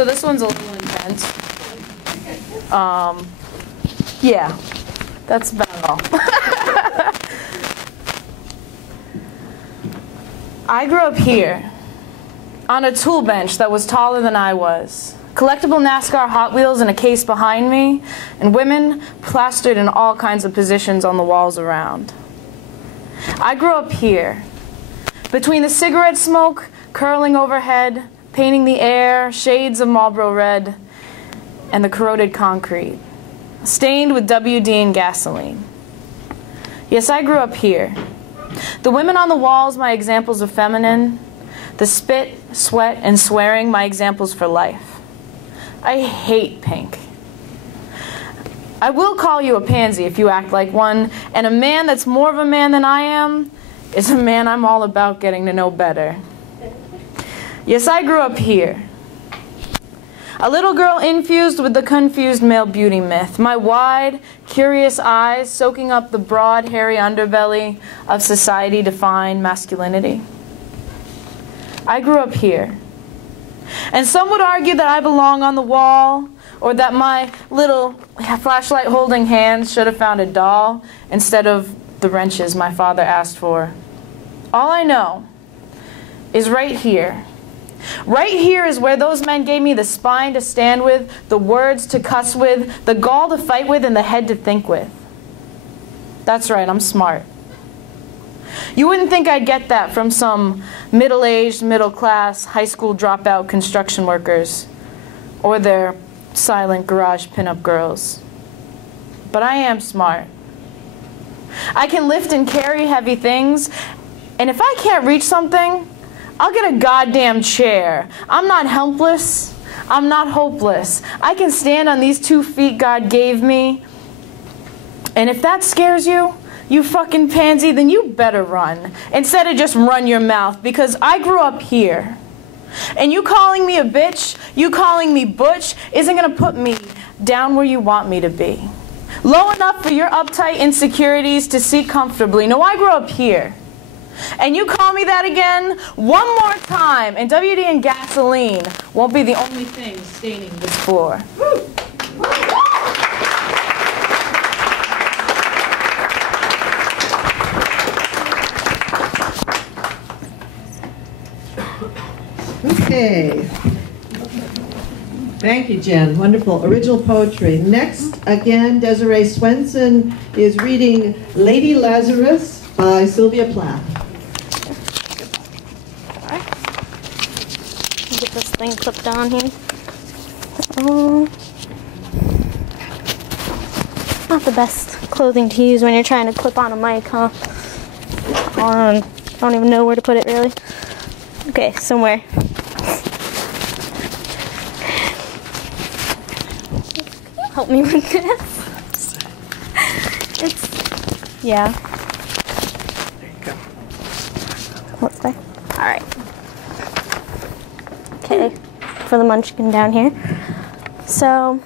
So this one's a little intense. Yeah, that's about all. I grew up here, on a tool bench that was taller than I was. Collectible NASCAR Hot Wheels in a case behind me, and women plastered in all kinds of positions on the walls around. I grew up here, between the cigarette smoke curling overhead, painting the air, shades of Marlboro red, and the corroded concrete, stained with WD and gasoline. Yes, I grew up here. The women on the walls, my examples of feminine. The spit, sweat, and swearing, my examples for life. I hate pink. I will call you a pansy if you act like one, and a man that's more of a man than I am is a man I'm all about getting to know better. Yes, I grew up here. A little girl infused with the confused male beauty myth. My wide, curious eyes soaking up the broad, hairy underbelly of society-defined masculinity. I grew up here. And some would argue that I belong on the wall, or that my little flashlight-holding hands should have found a doll instead of the wrenches my father asked for. All I know is right here. Right here is where those men gave me the spine to stand with, the words to cuss with, the gall to fight with, and the head to think with. That's right, I'm smart. You wouldn't think I'd get that from some middle-aged, middle-class, high school dropout construction workers or their silent garage pinup girls. But I am smart. I can lift and carry heavy things, and if I can't reach something, I'll get a goddamn chair. I'm not helpless. I'm not hopeless. I can stand on these 2 feet God gave me, and if that scares you, you fucking pansy, then you better run. Instead of just run your mouth, because I grew up here. And you calling me a bitch, you calling me butch, isn't gonna put me down where you want me to be. Low enough for your uptight insecurities to seat comfortably. No, I grew up here. And you call me that again one more time, and WD and gasoline won't be the only thing staining this floor. Okay. Thank you, Jen. Wonderful. Original poetry. Next, again, Desiree Swendson is reading Lady Lazarus by Sylvia Plath. Get this thing clipped on here. Not the best clothing to use when you're trying to clip on a mic, huh? I don't even know where to put it, really. Okay, somewhere. Help me with this. Yeah. There you go. What's there? All right. Okay, for the munchkin down here. So,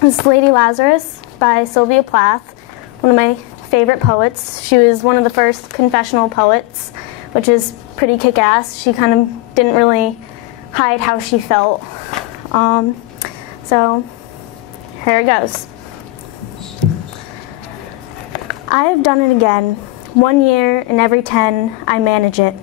this is Lady Lazarus by Sylvia Plath, one of my favorite poets. She was one of the first confessional poets, which is pretty kick-ass. She kind of didn't really hide how she felt. So, here it goes. I have done it again. 1 year in every 10, I manage it.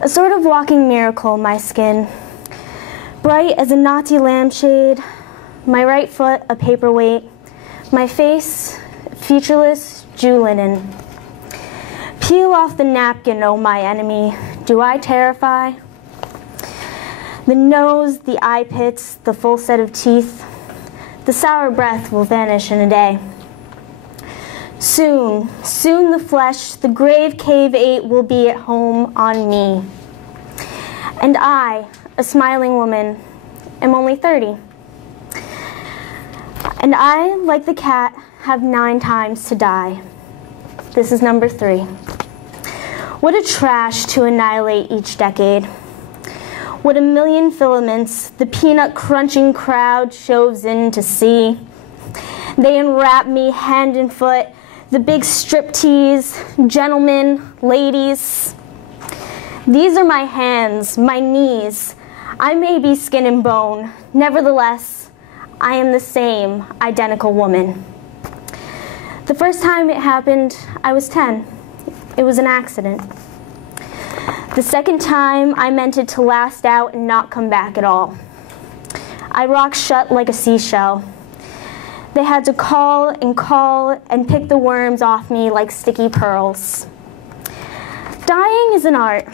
A sort of walking miracle, my skin. Bright as a naughty lampshade, my right foot a paperweight, my face featureless Jew linen. Peel off the napkin, oh my enemy, do I terrify? The nose, the eye pits, the full set of teeth, the sour breath will vanish in a day. Soon, soon the flesh, the grave cave 8 will be at home on me. And I, a smiling woman, am only 30. And I, like the cat, have 9 times to die. This is number 3. What a trash to annihilate each decade. What a million filaments the peanut-crunching crowd shoves in to see. They enwrap me hand and foot, the big striptease, gentlemen, ladies. These are my hands, my knees. I may be skin and bone, nevertheless, I am the same identical woman. The first time it happened, I was 10. It was an accident. The second time, I meant it to last out and not come back at all. I rocked shut like a seashell. They had to call and pick the worms off me like sticky pearls. Dying is an art.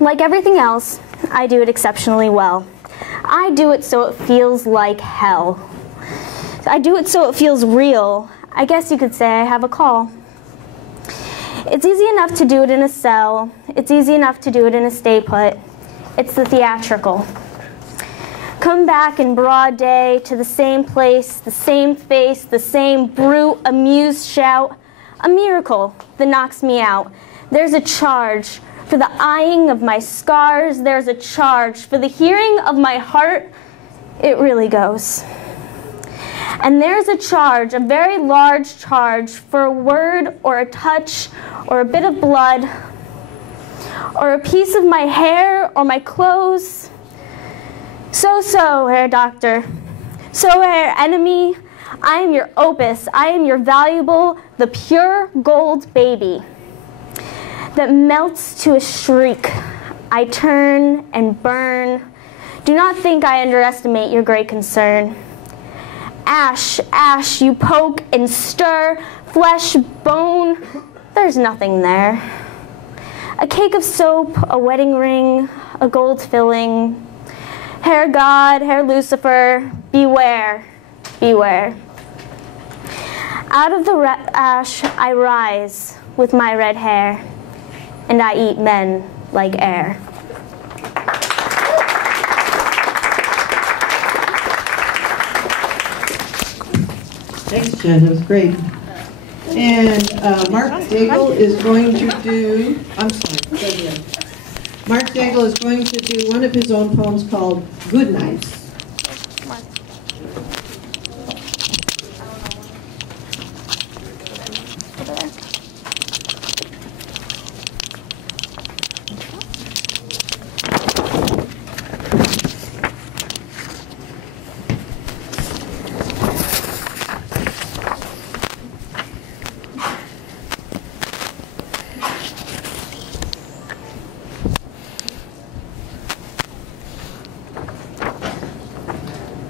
Like everything else, I do it exceptionally well. I do it so it feels like hell. I do it so it feels real. I guess you could say I have a call. It's easy enough to do it in a cell. It's easy enough to do it in a stay put. It's the theatrical. Come back in broad day to the same place, the same face, the same brute, amused shout. A miracle that knocks me out. There's a charge for the eyeing of my scars. There's a charge for the hearing of my heart. It really goes. And there's a charge, a very large charge, for a word or a touch or a bit of blood or a piece of my hair or my clothes. So, Herr Doctor. So, Herr Enemy, I am your opus. I am your valuable, the pure gold baby that melts to a shriek. I turn and burn. Do not think I underestimate your great concern. Ash, ash, you poke and stir, flesh, bone, there's nothing there. A cake of soap, a wedding ring, a gold filling. Herr God, Herr Lucifer, beware, beware. Out of the ash I rise with my red hair, and I eat men like air. Thanks, Jen. That was great. And Marc Daigle is going to do, Marc Daigle is going to do one of his own poems called Good Nights.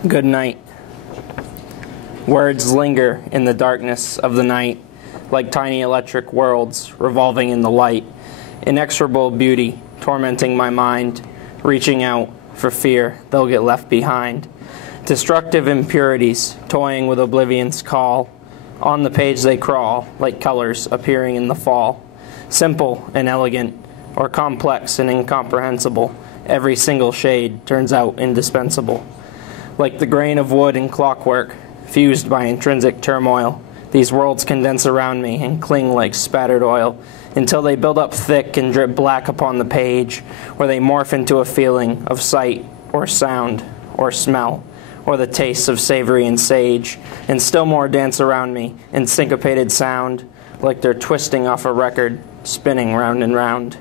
Good night. Words linger in the darkness of the night, like tiny electric worlds revolving in the light. Inexorable beauty tormenting my mind, reaching out for fear they'll get left behind. Destructive impurities toying with oblivion's call. On the page they crawl, like colors appearing in the fall. Simple and elegant, or complex and incomprehensible, every single shade turns out indispensable. Like the grain of wood in clockwork, fused by intrinsic turmoil, these worlds condense around me and cling like spattered oil, until they build up thick and drip black upon the page, where they morph into a feeling of sight, or sound, or smell, or the taste of savory and sage, and still more dance around me in syncopated sound, like they're twisting off a record, spinning round and round.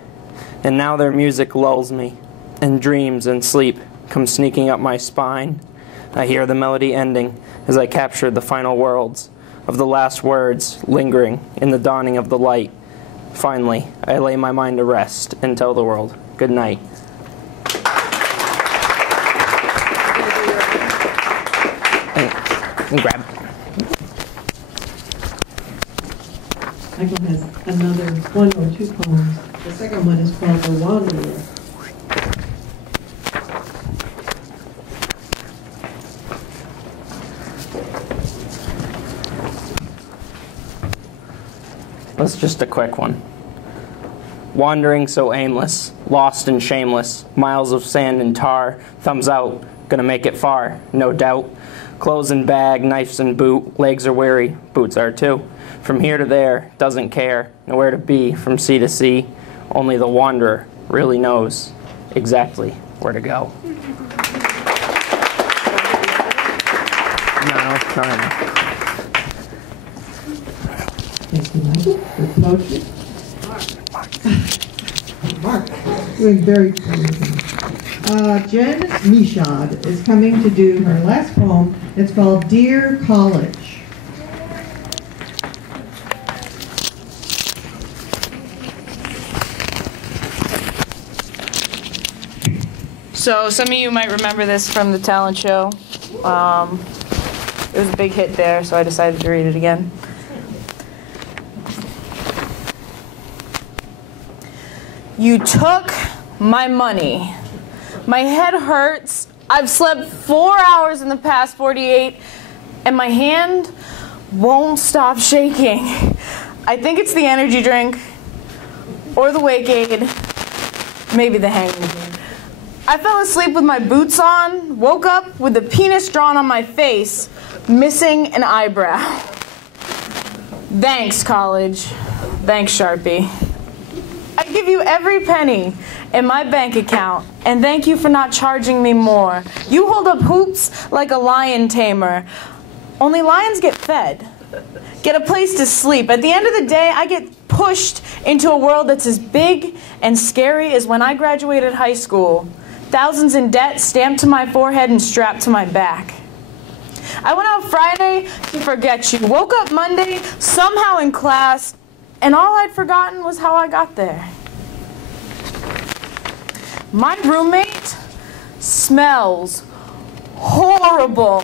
And now their music lulls me, and dreams and sleep come sneaking up my spine. I hear the melody ending as I capture the final worlds of the last words lingering in the dawning of the light. Finally, I lay my mind to rest and tell the world good night. And grab. Michael has another one or two poems. The second one is called The Wanderer. That's just a quick one. Wandering so aimless, lost and shameless, miles of sand and tar, thumbs out, gonna make it far, no doubt. Clothes and bag, knives and boot, legs are weary, boots are too. From here to there, doesn't care, nowhere to be, from sea to sea. Only the wanderer really knows exactly where to go. No. Thank you, Michael, for poetry. Marc, doing very good. Jen Michaud is coming to do her last poem. It's called Dear College. So some of you might remember this from the talent show. It was a big hit there, so I decided to read it again. You took my money. My head hurts. I've slept 4 hours in the past 48, and my hand won't stop shaking. I think it's the energy drink, or the wake aid, maybe the hangover. I fell asleep with my boots on, woke up with the penis drawn on my face, missing an eyebrow. Thanks, college. Thanks, Sharpie. I give you every penny in my bank account, and thank you for not charging me more. You hold up hoops like a lion tamer. Only lions get fed, get a place to sleep. At the end of the day, I get pushed into a world that's as big and scary as when I graduated high school. Thousands in debt stamped to my forehead and strapped to my back. I went out Friday to forget you. Woke up Monday, somehow in class, and all I'd forgotten was how I got there. My roommate smells horrible.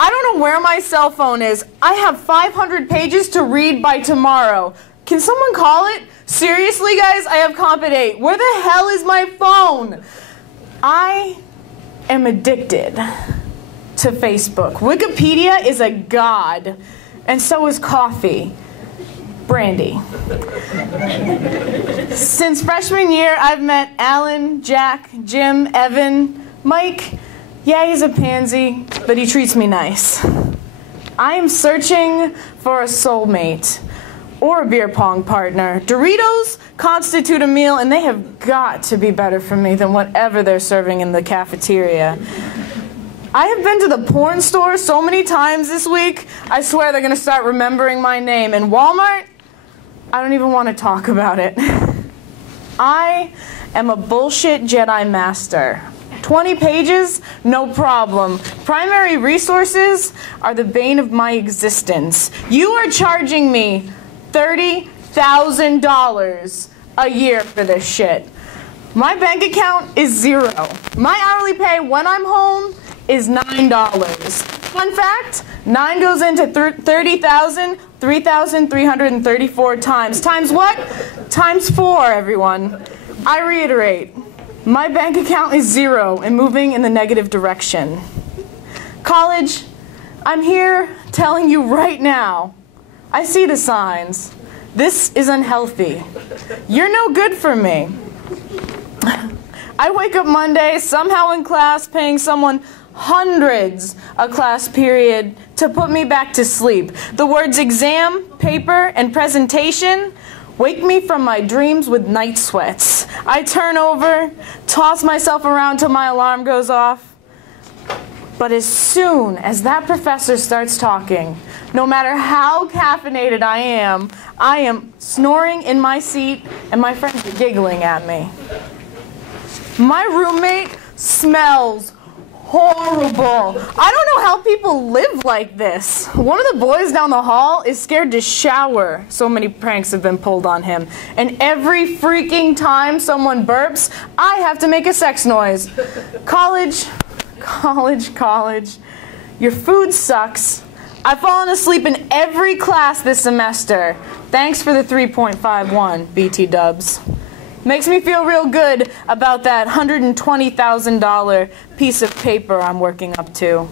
I don't know where my cell phone is. I have 500 pages to read by tomorrow. Can someone call it? Seriously, guys, I have Comp at 8. Where the hell is my phone? I am addicted to Facebook. Wikipedia is a god, and so is coffee. Brandy. Since freshman year, I've met Alan, Jack, Jim, Evan, Mike. Yeah, he's a pansy, but he treats me nice. I am searching for a soulmate or a beer pong partner. Doritos constitute a meal, and they have got to be better for me than whatever they're serving in the cafeteria. I have been to the porn store so many times this week, I swear they're going to start remembering my name. And Walmart, I don't even want to talk about it. I am a bullshit Jedi Master. 20 pages? No problem. Primary resources are the bane of my existence. You are charging me $30,000 a year for this shit. My bank account is $0. My hourly pay when I'm home is $9. Fun fact, 9 goes into 30,000, 3,334 times. Times what? Times 4, everyone. I reiterate, my bank account is $0 and moving in the negative direction. College, I'm here telling you right now, I see the signs. This is unhealthy. You're no good for me. I wake up Monday, somehow in class, paying someone hundreds a class period to put me back to sleep. The words exam, paper, and presentation wake me from my dreams with night sweats. I turn over, toss myself around till my alarm goes off. But as soon as that professor starts talking, no matter how caffeinated I am snoring in my seat and my friends are giggling at me. My roommate smells horrible. I don't know how people live like this. One of the boys down the hall is scared to shower. So many pranks have been pulled on him. And every freaking time someone burps, I have to make a sex noise. College. Your food sucks. I've fallen asleep in every class this semester. Thanks for the 3.51, BT dubs. Makes me feel real good about that $120,000 piece of paper I'm working up to.